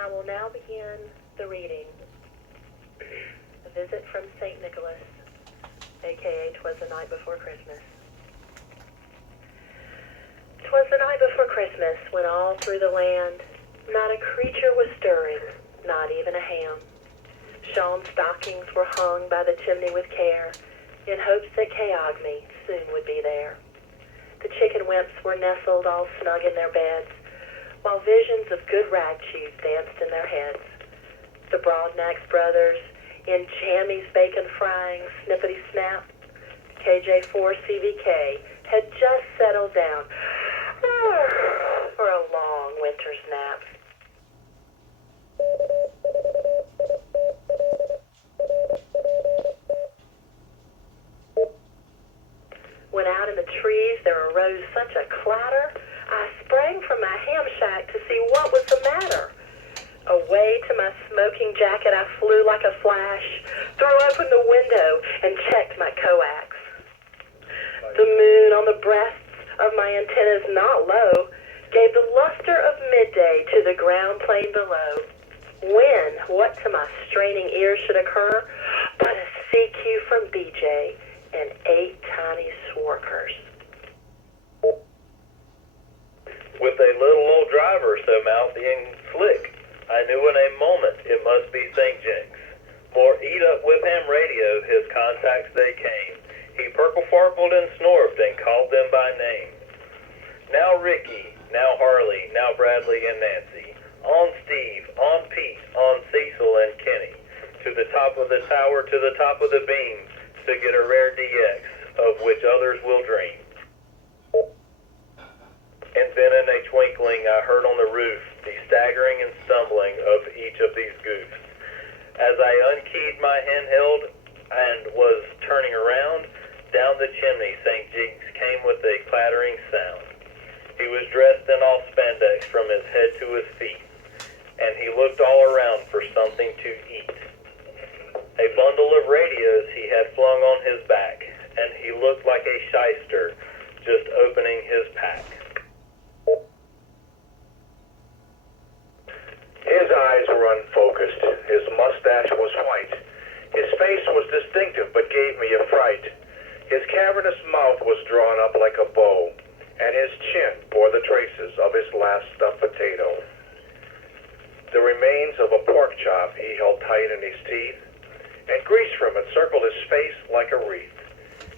I will now begin the reading. A visit from St. Nicholas, a.k.a. Twas the Night Before Christmas. 'Twas the night before Christmas, when all through the land not a creature was stirring, not even a ham. Shawm stockings were hung by the chimney with care, in hopes that KM4KUT soon would be there. The chicken wimps were nestled all snug in their beds, while visions of good ragchew danced in their heads. The Broadnax brothers, in Jammy's bacon frying snippety-snap, KJ4CVK had just settled down for a long winter's nap. When out in the trees there arose such a clatter, I sprang from my ham shack to see what was the matter. Away to my smoking jacket I flew like a flash, threw open the window, and checked my coax. The moon on the breasts of my antennas not low gave the luster of midday to the ground plane below. When, what to my straining ears should occur, but a CQ from BJ and 8 tiny sworkers. With a little old driver so mouthy and slick, I knew in a moment it must be St. Jinx. More eat up with ham radio, his contacts they came. He purple-farkled and snorfed and called them by name. Now Ricky, now Harley, now Bradley and Nancy. On Steve, on Pete, on Cecil and Kenny. To the top of the tower, to the top of the beam, to get a rare DX, of which others will dream. And then in a twinkling I heard on the roof the staggering and stumbling of each of these goofs. As I unkeyed my handheld and was turning around, down the chimney St. Jinx came with a clattering sound. He was dressed in all spandex from his head to his feet, and he looked all around for something to eat. A bundle of radios he had flung on his back, and he looked like a shyster just opening his pack. His eyes were unfocused, his mustache was white, his face was distinctive but gave me a fright. His cavernous mouth was drawn up like a bow, and his chin bore the traces of his last stuffed potato. The remains of a pork chop he held tight in his teeth, and grease from it circled his face like a wreath.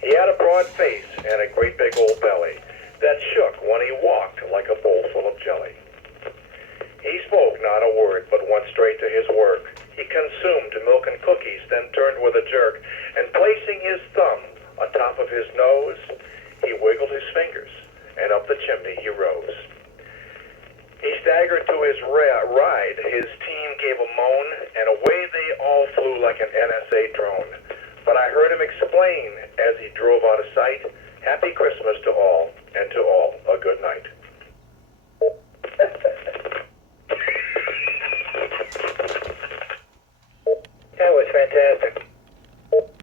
He had a broad face and a great big old belly that shook when he walked like a bowl full of jelly. He spoke not a word, but went straight to his work. He consumed milk and cookies, then turned with a jerk, and placing his thumb atop of his nose, he wiggled his fingers, and up the chimney he rose. He staggered to his ride, his team gave a moan, and away they all flew like an NSA drone. But I heard him explain, as he drove out of sight, Happy Christmas to all, and to all a good night.